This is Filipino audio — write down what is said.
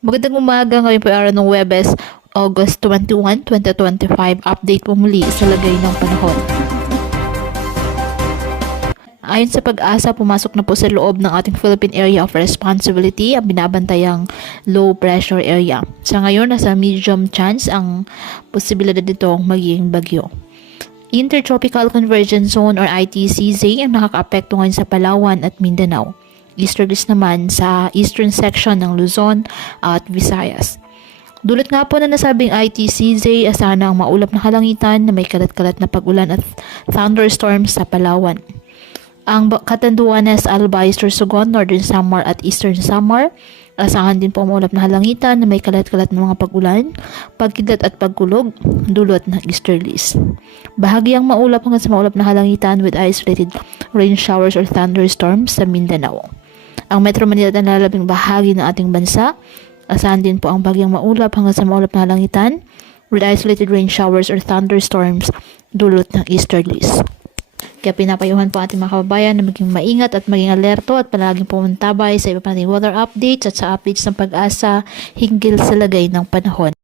Magandang umaga, ngayon po ay araw ng Webes, August 21, 2025. Update po muli sa lagay ng panahon. Ayon sa pag-asa, pumasok na po sa loob ng ating Philippine Area of Responsibility ang binabantayang low pressure area. Sa ngayon, nasa medium chance ang posibilidad nitong maging bagyo. Intertropical Convergence Zone or ITCZ ang nakakaapekto ngayon sa Palawan at Mindanao. Easterlies naman sa eastern section ng Luzon at Visayas. Dulot nga po na nasabing ITCZ, asahan ang maulap na kalangitan na may kalat-kalat na pag-ulan at thunderstorms sa Palawan. Ang Catanduanes, Albay, Sorsogon, Northern Samar at Eastern Samar, asahan din po ang maulap na halangitan na may kalat-kalat na mga pag-ulan, pagkidlat at pagkulog, dulot ng easterlies. Bahagyang maulap hanggang sa maulap na halangitan with isolated rain showers or thunderstorms sa Mindanao. Ang Metro Manila at nalalabing bahagi ng ating bansa, asahan din po ang bagyang maulap hanggang sa maulap na halangitan with isolated rain showers or thunderstorms, dulot ng easterlies. Kaya pinapayuhan po ating mga kababayan na maging maingat at maging alerto at palaging pumuntabay sa iba pa nating weather updates at sa updates ng pag-asa hinggil sa lagay ng panahon.